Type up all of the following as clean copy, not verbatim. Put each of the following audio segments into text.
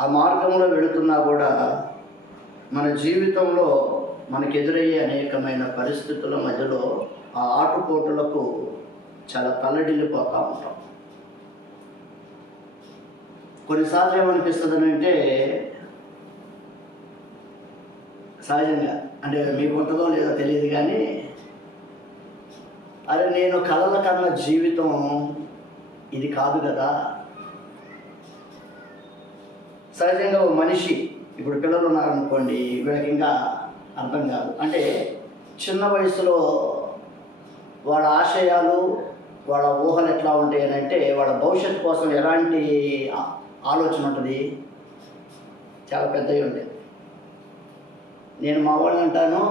ఆ మార్గంలో వెళుతున్నా కూడా మన జీవితంలో మనకు ఎదురయ్యే అనేకమైన పరిస్థితుల మధ్యలో ఆ ఆటుపోటులకు చాలా తల్లడిల్లిపోతూ ఉంటాం. కొన్నిసార్లు ఏమనిపిస్తుంది అంటే, సహజంగా అంటే మీకు ఉంటుందో లేదో తెలియదు కానీ, అరే నేను కలల కన్నా జీవితం ఇది కాదు కదా. సహజంగా ఓ మనిషి, ఇప్పుడు పిల్లలు ఉన్నారనుకోండి, వీళ్ళకి ఇంకా అర్థం కాదు. అంటే చిన్న వయసులో వాళ్ళ ఆశయాలు, వాళ్ళ ఊహలు ఎట్లా ఉంటాయి అని అంటే, వాళ్ళ భవిష్యత్తు కోసం ఎలాంటి ఆలోచన ఉంటుంది, చాలా పెద్దవి ఉంటాయి. నేను మా వాళ్ళని అంటాను,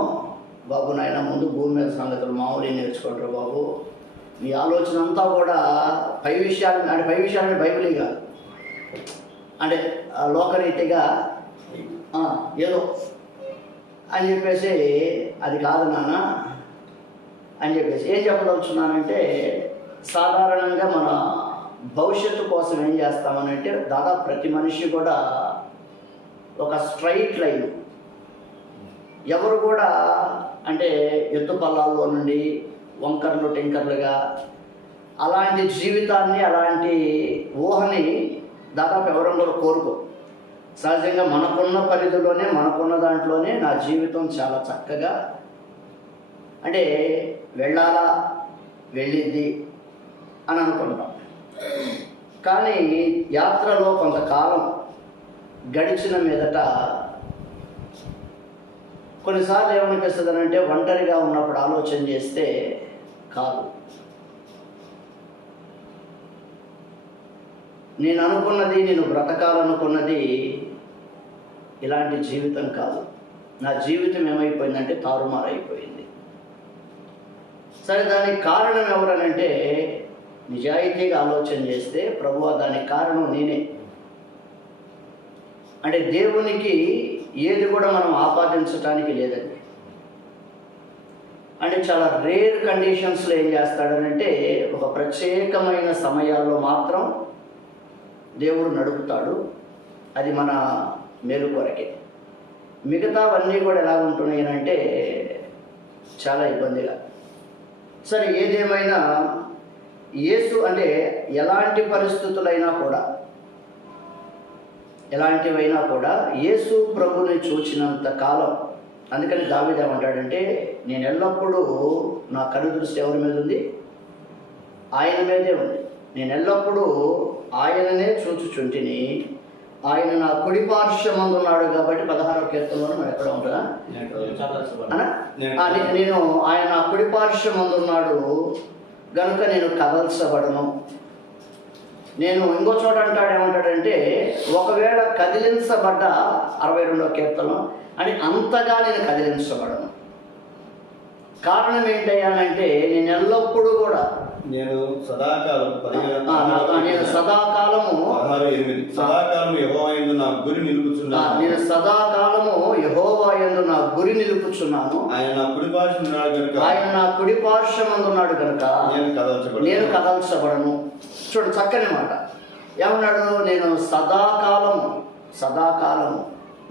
బాబు నాయన ముందు భూమి మీద సంగతులు మామూలు నేర్చుకుంటారు బాబు, మీ ఆలోచన అంతా కూడా పై విషయాలని బైబిలే కాదు, అంటే లోకరీతిగా ఏదో అని చెప్పేసి అది కాదు నాన్న అని చెప్పేసి ఏం చెప్పదలుచున్నానంటే, సాధారణంగా మన భవిష్యత్తు కోసం ఏం చేస్తామనంటే, దాదాపు ప్రతి మనిషి కూడా ఒక స్ట్రైట్ లైన్, ఎవరు కూడా అంటే ఎత్తు పల్లాల్లో నుండి వంకర్లు టింకర్లుగా అలాంటి జీవితాన్ని, అలాంటి ఊహని దాదాపు ఎవరు కూడా కోరుకో. సహజంగా మనకున్న పరిధిలోనే, మనకున్న దాంట్లోనే నా జీవితం చాలా చక్కగా అంటే వెళ్ళాలా, వెళ్ళిద్ది అని అనుకుంటాం. కానీ యాత్రలో కొంతకాలం గడిచిన మీదట కొన్నిసార్లు ఏమనిపిస్తుంది అంటే, ఒంటరిగా ఉన్నప్పుడు ఆలోచన చేస్తే కాదు, నేను అనుకున్నది, నేను బ్రతకాలనుకున్నది ఇలాంటి జీవితం కాదు. నా జీవితం ఏమైపోయిందంటే తారుమారైపోయింది. సరే, దానికి కారణం ఎవరనంటే, నిజాయితీగా ఆలోచన చేస్తే ప్రభువా దానికి కారణం నేనే. అంటే దేవునికి ఏది కూడా మనం ఆపాదించడానికి లేదండి. అంటే చాలా రేర్ కండిషన్స్లో ఏం చేస్తాడనంటే, ఒక ప్రత్యేకమైన సమయాల్లో మాత్రం దేవుడు నడుపుతాడు. అది మన మేలు కొరకే. మిగతావన్నీ కూడా ఎలా ఉంటున్నాయి అంటే చాలా ఇబ్బందిగా. సరే, ఏదేమైనా యేసు అంటే ఎలాంటి పరిస్థితులైనా కూడా, ఎలాంటివైనా కూడా యేసు ప్రభుని చూచినంత కాలం, అందుకని దావీదు ఏమంటాడంటే, నేను ఎల్లప్పుడూ నా కనుదృష్టి ఎవరి మీద ఉంది? ఆయన మీదే ఉంది. నేను ఎల్లప్పుడూ ఆయననే చూచుచుంటిని, ఆయన నా కుడి పార్శ్వమందు ఉన్నాడు. కాబట్టి 16వ కీర్తనలో మనం ఎక్కడ ఉంటుందా, నేను ఆయన నా కుడి పార్శ్వమందు ఉన్నాడు గనుక నేను కదల్చబడను. నేను ఇంకో చోట అంటాడు, ఏమంటాడంటే, ఒకవేళ కదిలించబడ్డ 62వ కీర్తనలో అని అంతగా నేను కదిలించబడను. కారణం ఏంటయ్యానంటే, నేను ఎల్లప్పుడూ కూడా నేను సదాకాలము యెహోవా యందు నా గురి నిలుపుచున్నాను. నేను సదాకాలము యెహోవా యందు నా గురి నిలుపుచున్నాను. ఆయన నా కుడి పార్శ్వమందు ఉన్నాడు కనుక నేను కదల్చబడను. చూడు, చక్కని మాట. ఏమన్నాడు? నేను సదాకాలము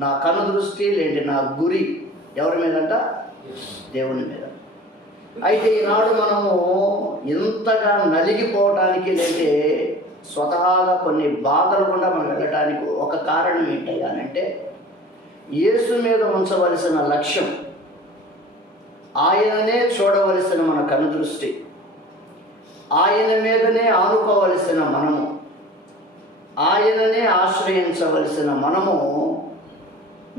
నా కను దృష్టి లేంటి, నా గురి ఎవరి మీదంట? దేవుని మీద. అయితే ఈనాడు మనము ఇంతగా నలిగిపోవటానికి, లేదంటే స్వతహాగా కొన్ని బాధలు గుండా మనం వెళ్ళటానికి ఒక కారణం ఏంటంటే, యేసు మీద ఉంచవలసిన లక్ష్యం, ఆయననే చూడవలసిన మన కనుదృష్టి, ఆయన మీదనే ఆనుకోవలసిన మనము, ఆయననే ఆశ్రయించవలసిన మనము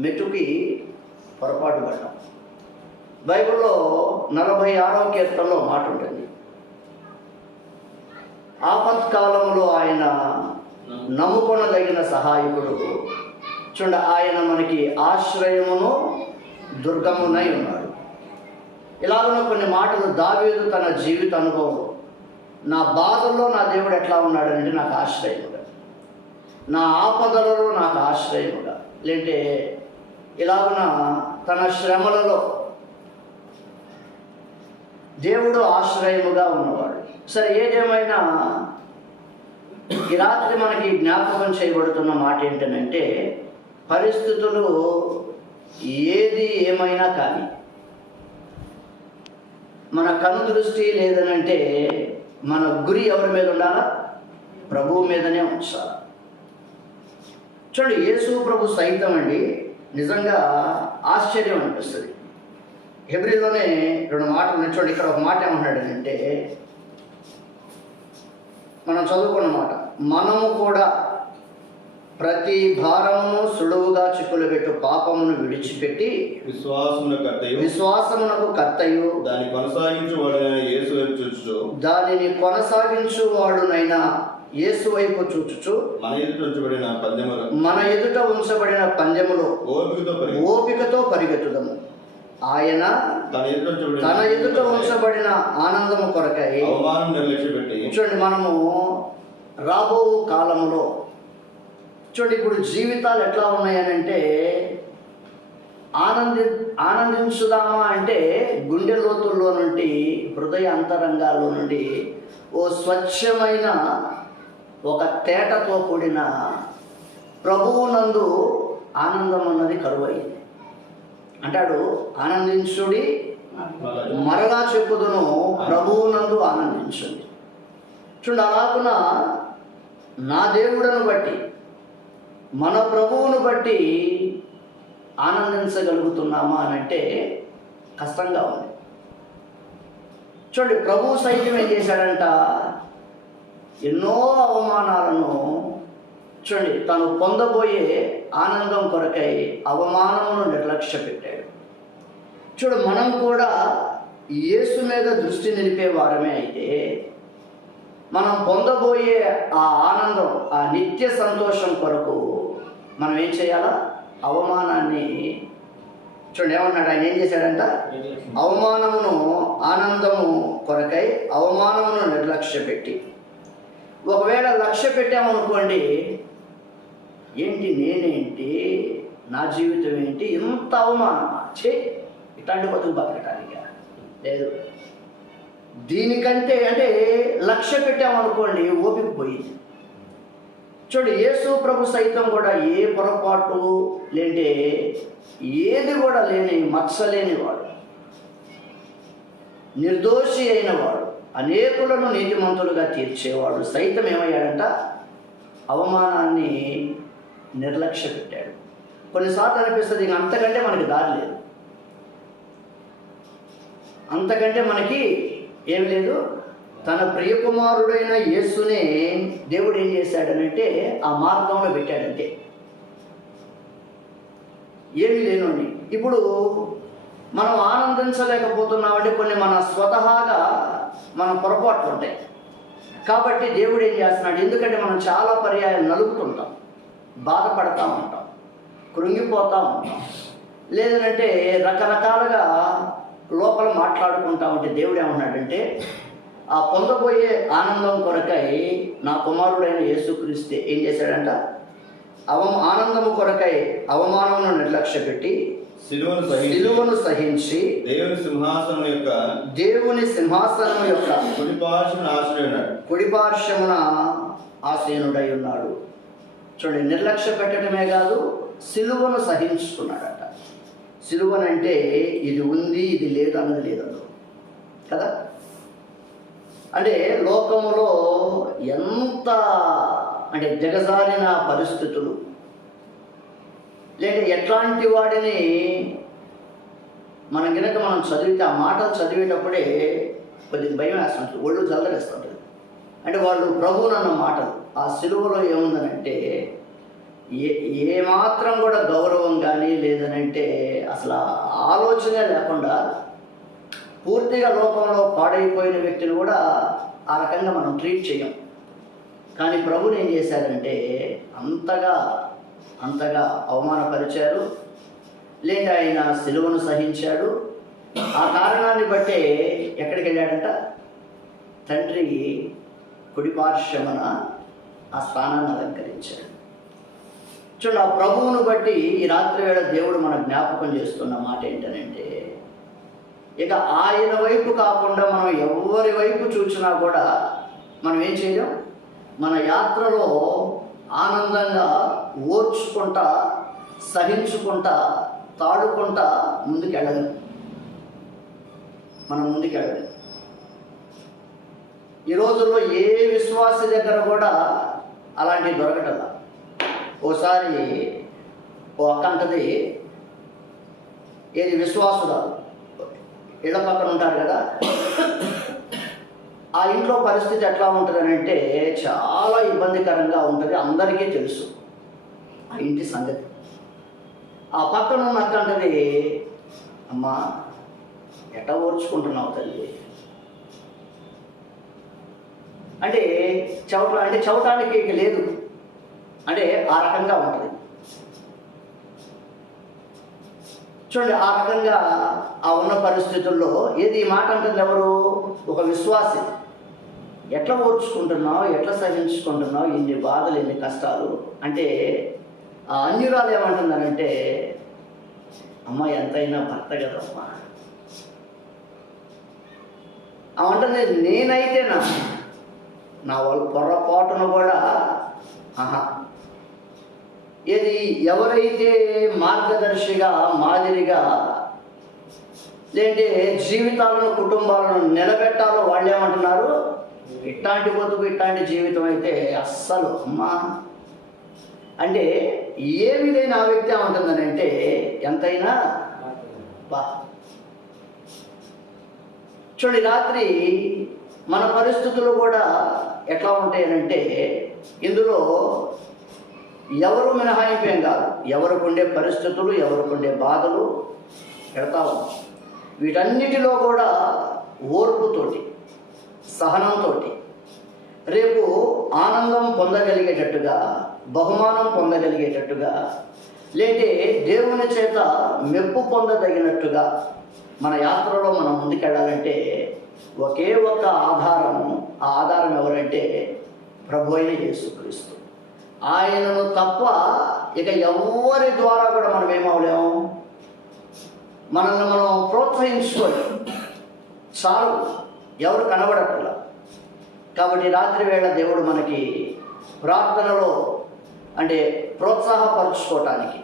మెటుకి పొరపాటు పడ్డాం. బైబిల్లో 46వ కీర్తనలో మాట ఉంటుంది, ఆపత్కాలంలో ఆయన నమ్ముకొనదగిన సహాయకుడు. చూడ, ఆయన మనకి ఆశ్రయమును దుర్గమునై ఉన్నాడు. ఇలాగ కొన్ని మాటలు దావీదు తన జీవిత అనుభవం, నా బాధల్లో నా దేవుడు ఎట్లా ఉన్నాడంటే నాకు ఆశ్రయముగా, నా ఆపదలలో నాకు ఆశ్రయముగా, లేదంటే ఇలాగున తన శ్రమలలో దేవుడు ఆశ్రయముగా ఉన్నవాడు. సరే, ఏదేమైనా ఈ రాత్రి మనకి జ్ఞాపకం చేయబడుతున్న మాట ఏంటంటే, పరిస్థితులు ఏది ఏమైనా కానీ మన కను దృష్టి లేదనంటే మన గురి ఎవరి మీద ఉండాలా? ప్రభువు మీదనే ఉంచాలి. చూడండి, యేసు ప్రభు సైతం అండి నిజంగా ఆశ్చర్యం అనిపిస్తుంది. హెబ్రీలోనే 2 మాటలు ఉన్నాయి. చూడండి, ఇక్కడ ఒక మాట ఏమంటున్నాడంటే, మనం చదువుకున్న మాట, మనము కూడా ప్రతి భారమును సులువుగా చిక్కులు పెట్టు పాపమును విడిచిపెట్టి విశ్వాసమునకు కర్తయు దాన్ని కొనసాగించువాడైన యేసు వైపు చూచుచు దానిని కొనసాగించువాడునైనా యేసు వైపు చూచుచు మన ఎదుట ఉంచబడిన పందెములో ఓపికతో పరిగెత్తుదము. ఆయన తన ఎదుట ఉంచబడిన ఆనందము కొరకై అవమానం నిర్లక్ష్యపెట్టి. చూడండి, మనము రాబో కాలంలో చూడండి, ఇప్పుడు జీవితాలు ఎట్లా ఉన్నాయనంటే, ఆనందించుదామా అంటే గుండె లోతుల్లో నుండి, హృదయ అంతరంగాల్లో నుండి ఓ స్వచ్ఛమైన ఒక తేటతో కూడిన ప్రభువునందు ఆనందం అన్నది కరువైంది. అంటాడు, ఆనందించుడి మరలా చెప్పుదును ప్రభువునందు ఆనందించండి. చూడండి, అలాగున నా దేవుడను బట్టి, మన ప్రభువును బట్టి ఆనందించగలుగుతున్నామా అనంటే కష్టంగా ఉంది. చూడండి, ప్రభువు సైతం ఏం చేశాడంట, ఎన్నో అవమానాలను చూడండి తను పొందబోయే ఆనందం కొరకై అవమానమును నిర్లక్ష్య పెట్టాడు. చూడు, మనం కూడా యేసు మీద దృష్టి నిలిపే వారమే అయితే మనం పొందబోయే ఆ ఆనందం, ఆ నిత్య సంతోషం కొరకు మనం ఏం చేయాలా? అవమానాన్ని చూడండి, ఏమన్నాడు ఆయన, ఏం చేశాడంట, అవమానమును ఆనందము కొరకై అవమానమును నిర్లక్ష్య పెట్టి. ఒకవేళ లక్ష్య పెట్టామనుకోండి, ఏంటి నేనేంటి, నా జీవితం ఏంటి, ఇంత అవమానమా, ఇట్లాంటి బతుకు బతకటానికి లేదు. దీనికంటే అంటే లక్ష్య పెట్టామనుకోండి ఓపిక పోయింది. చూడు, యేసు ప్రభు సైతం కూడా ఏ పొరపాటు లేంటే ఏది కూడా లేని మత్సలేనివాడు, నిర్దోషి అయిన వాడు, అనేకులను నీతిమంతులుగా తీర్చేవాడు సైతం ఏమయ్యాడంట, అవమానాన్ని నిర్లక్ష్య పెట్టాడు. కొన్నిసార్లు అనిపిస్తుంది ఇంక అంతకంటే మనకి దారి లేదు, అంతకంటే మనకి ఏం లేదు. తన ప్రియకుమారుడైన యేసునే దేవుడు ఏం చేశాడనంటే ఆ మార్గంలో పెట్టాడంటే, ఏమీ లేనండి. ఇప్పుడు మనం ఆనందించలేకపోతున్నామంటే కొన్ని మన స్వతహాగా మన పొరపాట్లు ఉంటాయి. కాబట్టి దేవుడు ఏం చేస్తున్నాడు, ఎందుకంటే మనం చాలా పర్యాయాలు నలుగుతుంటాం, బాధపడతా ఉంటాం, కృంగిపోతూ ఉంటాం, లేదంటే రకరకాలుగా లోపల మాట్లాడుకుంటా ఉంటే దేవుడు ఏమన్నాడంటే, ఆ పొందబోయే ఆనందం కొరకై నా కుమారుడైన యేసుక్రీస్తు ఏం చేశాడంట, ఆనందము కొరకై అవమానమును నిర్లక్ష్య పెట్టి సిలువను సహించి దేవుని సింహాసనం యొక్క కుడి పార్శ్వమున ఆసీనుడై ఉన్నాడు. చూడండి, నిర్లక్ష్య పెట్టడమే కాదు, సిలువను సహించుకున్నాడట. సిలువనంటే ఇది ఉంది ఇది లేదు అన్నది లేదు కదా. అంటే లోకంలో ఎంత అంటే దిగజారిన పరిస్థితులు, లేక ఎట్లాంటి వాడిని మనం చదివితే ఆ మాటలు చదివేటప్పుడే కొద్దిగా భయం వేస్తుంటుంది, ఒళ్ళు జలదరేస్తుంటుంది. అంటే వాళ్ళు ప్రభువునన్న మాటలు ఆ సిలువలో ఏముందనంటే ఏమాత్రం కూడా గౌరవం కానీ లేదనంటే అసలు ఆలోచనే లేకుండా పూర్తిగా లోకంలో పాడైపోయిన వ్యక్తిని కూడా ఆ రకంగా మనం ట్రీట్ చేయం. కానీ ప్రభుని ఏం చేశారంటే అంతగా అవమానపరిచారు, లేక ఆయన సిలువను సహించాడు. ఆ కారణాన్ని బట్టే ఎక్కడికి వెళ్ళాడంట, తండ్రి కుడి పార్శ్వమున ఆ స్థానాన్ని అలంకరించాడు. చూడండి, ఆ ప్రభువును బట్టి ఈ రాత్రి వేళ దేవుడు మన జ్ఞాపకం చేస్తున్న మాట ఏంటనంటే, ఇక ఆయన వైపు కాకుండా మనం ఎవరి వైపు చూసినా కూడా మనం ఏం చేయలేం, మన యాత్రలో ఆనందంగా ఓర్చుకుంటా, సహించుకుంటా, తాడుకుంటా ముందుకెళ్ళదు. మనం ముందుకెళ్ళదు. ఈ రోజుల్లో ఏ విశ్వాసి దగ్గర కూడా అలాంటివి దొరకటం. ఓసారి ఓ అక్క అంటది, ఏది విశ్వాసురాలు, ఇళ్ళ పక్కన ఉంటారు కదా, ఆ ఇంట్లో పరిస్థితి ఎట్లా ఉంటుందని అంటే చాలా ఇబ్బందికరంగా ఉంటుంది. అందరికీ తెలుసు ఆ ఇంటి సంగతి. ఆ పక్కన ఉన్న అక్క అంటది, అమ్మా ఎట్లా ఓర్చుకుంటున్నావు తల్లి అంటే చవటానికి ఇక లేదు అంటే ఆ రకంగా ఉంటుంది. చూడండి, ఆ రకంగా ఆ ఉన్న పరిస్థితుల్లో ఏది ఈ మాట అంటుంది ఎవరు? ఒక విశ్వాసి. ఎట్లా ఓర్చుకుంటున్నావు, ఎట్లా సహించుకుంటున్నావు, ఎన్ని బాధలు, ఎన్ని కష్టాలు అంటే ఆ అన్యురాలు ఏమంటున్నారంటే, అమ్మ ఎంతైనా భర్త కదమ్మా. అవంటే నేనైతేనా నా వాళ్ళు పొరపాటును కూడా ఏది ఎవరైతే మార్గదర్శిగా, మాదిరిగా లేదంటే జీవితాలను, కుటుంబాలను నిలబెట్టాలో వాళ్ళు ఏమంటున్నారు, ఇట్లాంటి బతుకు, ఇట్లాంటి జీవితం అయితే అస్సలు అమ్మా అంటే ఏమి లేని ఆ వ్యక్తి ఏమంటుందని అంటే ఎంతైనా బా. చూడండి, రాత్రి మన పరిస్థితులు కూడా ఎట్లా ఉంటాయనంటే ఇందులో ఎవరు మినహాయింపేం కాదు. ఎవరికి ఉండే పరిస్థితులు, ఎవరికి ఉండే బాధలు పెడతాము. వీటన్నిటిలో కూడా ఓర్పుతోటి, సహనంతో రేపు ఆనందం పొందగలిగేటట్టుగా, బహుమానం పొందగలిగేటట్టుగా, లేదంటే దేవుని చేత మెప్పు పొందదగినట్టుగా మన యాత్రలో మనం ముందుకెళ్ళాలంటే ఒకే ఒక ఆధారము. ఆ ఆధారం ఎవరంటే ప్రభు అయిన యేసుక్రీస్తు. ఆయనను తప్ప ఇక ఎవరి ద్వారా కూడా మనం ఏమవలేము. మనల్ని మనం ప్రోత్సహించుకోలేము. చాలు, ఎవరు కనబడట్లా. కాబట్టి రాత్రి వేళ దేవుడు మనకి ప్రార్థనలో అంటే ప్రోత్సాహపరుచుకోవటానికి,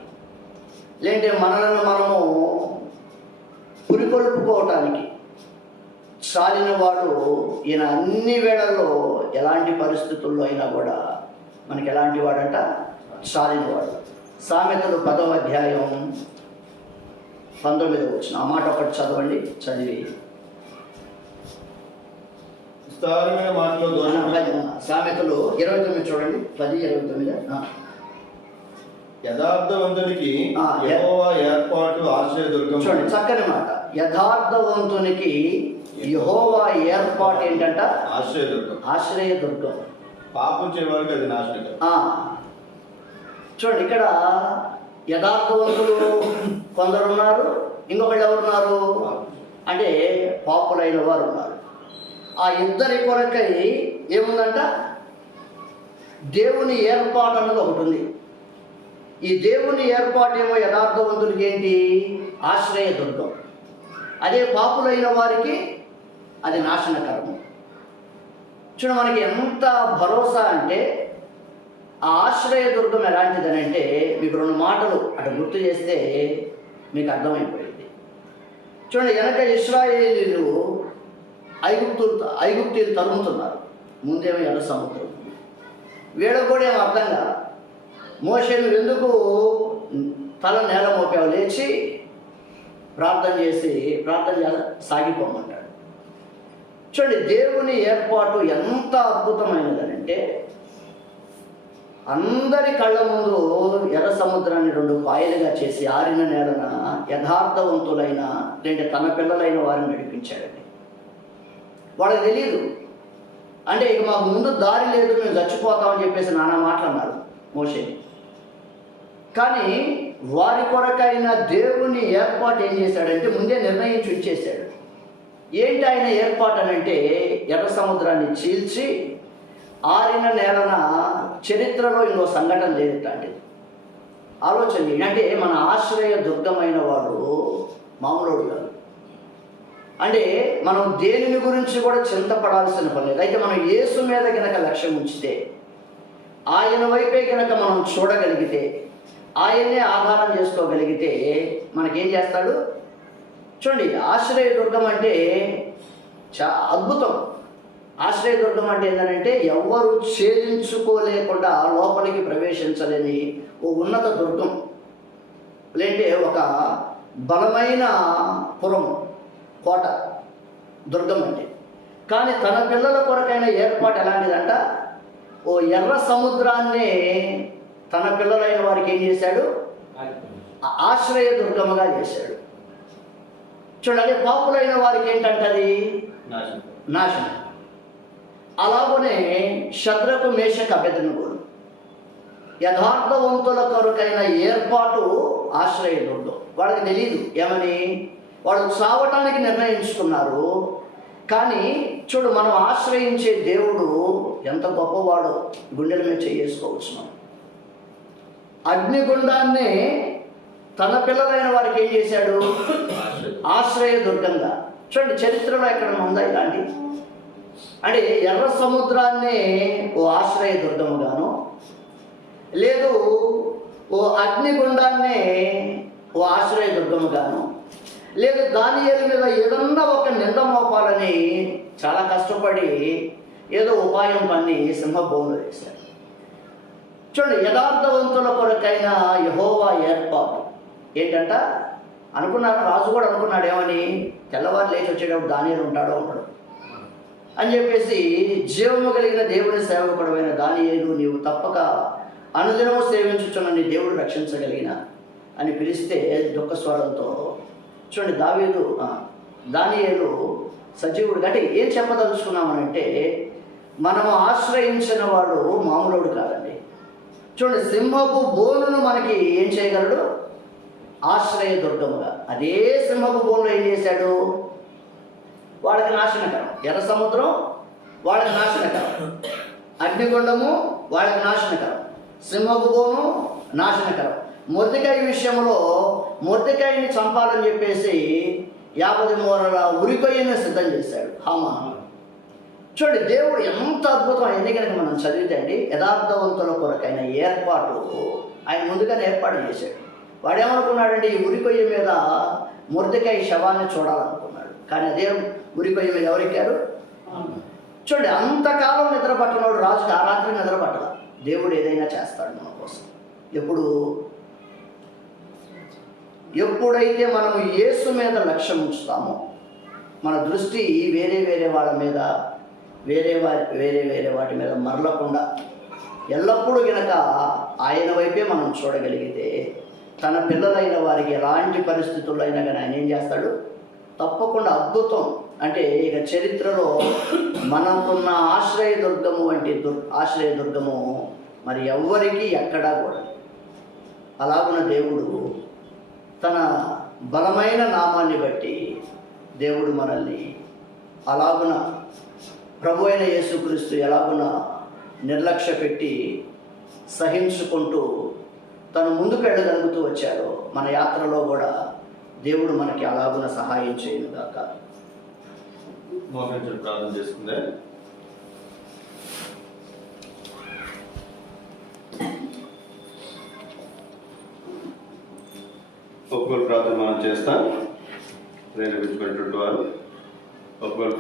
లేదంటే మనల్ని మనము పురికొల్పుకోవటానికి చాలిన వాడు ఈయన. అన్ని వేళల్లో ఎలాంటి పరిస్థితుల్లో అయినా కూడా మనకి ఎలాంటి వాడంట, చాలినవాడు. సామెతలు 10వ అధ్యాయం 19వ వచనం. ఆ మాట ఒకటి చదవండి, చదివి. విస్తారమైన మాటలో సామెతలు 29 చూడండి, 10:29. యథార్థవంతునికి యెహోవా ఏర్పాటు ఆశ్రయదుర్గం. చూడండి, చక్కని మాట. యథార్థవంతునికి యెహోవా ఏర్పాటు ఏంటంట, ఆశ్రయదుర్గం. ఆశ్రయదుర్గం. పాపం చేయవారికి అది నాశనం. చూడండి, ఇక్కడ యథార్థవంతులు కొందరున్నారు, ఇంకొకళ్ళు ఎవరున్నారు అంటే పాపులైన వారు ఉన్నారు. ఆ ఇద్దరి కొరకై ఏముందంట, దేవుని ఏర్పాటు అన్నది ఒకటి ఉంది. ఈ దేవుని ఏర్పాటు ఏమో యథార్థవంతులకి ఏంటి, ఆశ్రయదుర్గం. అదే పాపులైన వారికి అది నాశనకరము. చూడ, మనకి ఎంత భరోసా అంటే ఆ ఆశ్రయదుర్గం ఎలాంటిదని అంటే మీకు 2 మాటలు అటు గుర్తు చేస్తే మీకు అర్థమైపోయింది. చూడండి, వెనక ఇశ్రాయేలీలు ఐగుప్తీయులు తరుముతున్నారు. ముందేమో ఎర్ర సముద్రం. వీళ్ళకు కూడా ఏమో అర్థం కాదు. మోషేను ఎందుకు తల నేల మోపావు, లేచి ప్రార్థన చేసి సాగిపోమంటాడు. చూడండి, దేవుని ఏర్పాటు ఎంత అద్భుతమైనదనంటే అందరి కళ్ళ ముందు ఎర్ర సముద్రాన్ని 2 పాయలుగా చేసి ఆరిన నేలన యథార్థవంతులైన లేదంటే తన పిల్లలైన వారిని నడిపించాడండి. వాళ్ళకి తెలియదు అంటే ఇక మాకు ముందు దారి లేదు, మేము చచ్చిపోతామని చెప్పేసి నానా మాటలు అన్నారు మోషేని. కానీ వారి కొరకైన దేవుని ఏర్పాటు ఏం చేశాడంటే ముందే నిర్ణయించి ఇచ్చేశాడు. ఏంటి ఆయన ఏర్పాటు అనంటే ఎర్ర సముద్రాన్ని చీల్చి ఆరిన నేలన చరిత్రలో ఇంకో సంఘటన లేదండి. ఆలోచన అంటే మన ఆశ్రయ దుర్గమైన వాడు మామూలుడు కాదు. అంటే మనం దేనిని గురించి కూడా చింతపడాల్సిన పని లేదు. అయితే మనం యేసు మీద కనుక లక్ష్యం ఉంచితే ఆయన వైపే కనుక మనం చూడగలిగితే, ఆయన్నే ఆధారం చేసుకోగలిగితే మనకేం చేస్తాడు? చూడండి, ఆశ్రయదుర్గం అంటే అద్భుతం. ఆశ్రయదుర్గం అంటే ఏంటంటే ఎవ్వరు ఛేదించుకోలేకుండా లోపలికి ప్రవేశించలేని ఓ ఉన్నత దుర్గం, లేదంటే ఒక బలమైన పురం, కోట దుర్గం అంటే. కానీ తన పిల్లల కొరకైన ఏర్పాటు ఎలాంటిదంట? ఓ ఎర్ర సముద్రాన్నే తన పిల్లలైన వారికి ఏం చేశాడు? ఆశ్రయ దుర్గముగా చేశాడు. చూడండి, పాపులైన వారికి ఏంటంటది? నాశనం. అలాగనే శద్రకు, మేషకు, అబేద్నెగోలు యథార్థవంతుల కొరకైన ఏర్పాటు ఆశ్రయ దుర్గం. వాళ్ళకి తెలియదు ఏమని, వాళ్ళు చావటానికి నిర్ణయించుకున్నారు. కానీ చూడు, మనం ఆశ్రయించే దేవుడు ఎంత గొప్పవాడో గుండెల మీద చేసుకోవచ్చు. మనం అగ్నిగుండాన్నే తన పిల్లలైన వారికి ఏం చేశాడు? ఆశ్రయ దుర్గంగా. చూడండి, చరిత్రలో ఎక్కడైనా ఉందా ఇలాంటి? అంటే ఎర్ర సముద్రాన్నే ఓ ఆశ్రయ దుర్గముగాను, లేదు ఓ అగ్నిగుండాన్నే ఓ ఆశ్రయ దుర్గముగాను, లేదు దానియేలు మీద ఏదన్నా ఒక నింద మోపాలని చాలా కష్టపడి ఏదో ఉపాయం పన్ని సింహభూమిలో వేశారు. చూడండి, యథార్థవంతుల కొరకైన యెహోవా ఏర్పాటు ఏంటంట అనుకున్నారు. రాజు కూడా అనుకున్నాడు ఏమని, తెల్లవారు లేచి వచ్చేటప్పుడు దానియేలు ఉంటాడో ఉండడు అని చెప్పేసి, జీవము కలిగిన దేవుని సేవకుడమైన దానియేలు, నీవు తప్పక అనుదినము సేవించుచున్న నీ దేవుడు రక్షించగలిగిన అని పిలిస్తే దుఃఖ స్వరంతో, చూడండి, దానియేలు సజీవుడు. అంటే ఏం చెప్పదలుచుకున్నామనంటే, మనము ఆశ్రయించిన వాడు మామూలుడు కాదండి. చూడండి, సింహపు బోనును మనకి ఏం చేయగలడు? ఆశ్రయ దుర్గముగా. అదే సింహపు బోనులో ఏం చేశాడు? వాళ్ళకి నాశనకరం. ఎర్ర సముద్రం వాళ్ళకి నాశనకరం, అగ్నిగుండము వాళ్ళకి నాశనకరం, సింహపు బోను నాశనకరం. మొర్దెకై విషయంలో మొర్దెకైని చంపాలని చెప్పేసి 50 మూరల ఉరికొయ్యని సిద్ధం చేశాడు హామాను. చూడండి, దేవుడు ఎంత అద్భుతం. ఎన్ని కనుక మనం చదివితే అండి, యథార్థవంతుల కొరకైన ఏర్పాటు ఆయన ముందుగానే ఏర్పాటు చేశాడు. వాడేమనుకున్నాడంటే, ఈ ఉరికొయ్య మీద మొర్దెకై శవాన్ని చూడాలనుకున్నాడు. కానీ అదే ఉరికొయ్య మీద ఎవరెక్కారు? చూడండి, అంతకాలం నిద్ర పట్టినోడు రాజుకి ఆ రాత్రి నిద్ర పట్టల. దేవుడు ఏదైనా చేస్తాడు మన కోసం. ఎప్పుడైతే మనము యేసు మీద లక్ష్యం ఉంచుతామో, మన దృష్టి వేరే వేరే వాళ్ళ మీద, వేరే వాటి మీద మరలకుండా ఎల్లప్పుడూ గనక ఆయన వైపే మనం చూడగలిగితే, తన పిల్లలైన వారికి ఎలాంటి పరిస్థితుల్లో అయినా కానీ ఆయన ఏం చేస్తాడు? తప్పకుండా అద్భుతం. అంటే ఇక చరిత్రలో మనకున్న ఆశ్రయ దుర్గము అంటే ఆశ్రయ దుర్గము మరి ఎవ్వరికీ ఎక్కడా కూడా. అలాగున్న దేవుడు తన బలమైన నామాన్ని బట్టి దేవుడు మనల్ని అలాగున ప్రభు అయిన యేసుక్రీస్తు ఎలాగున నిర్లక్ష్య పెట్టి సహించుకుంటూ తను ముందుకు వెళ్ళగలుగుతూ వచ్చాడో, మన యాత్రలో కూడా దేవుడు మనకి అలాగున సహాయం చేయను గాక. ప్రార్థన చేసుకుందే. ఒక్కొక్క ప్రార్థన మనం చేస్తాం. ప్రేరేపించుకునేటువంటి వారు ఒక్కొక్క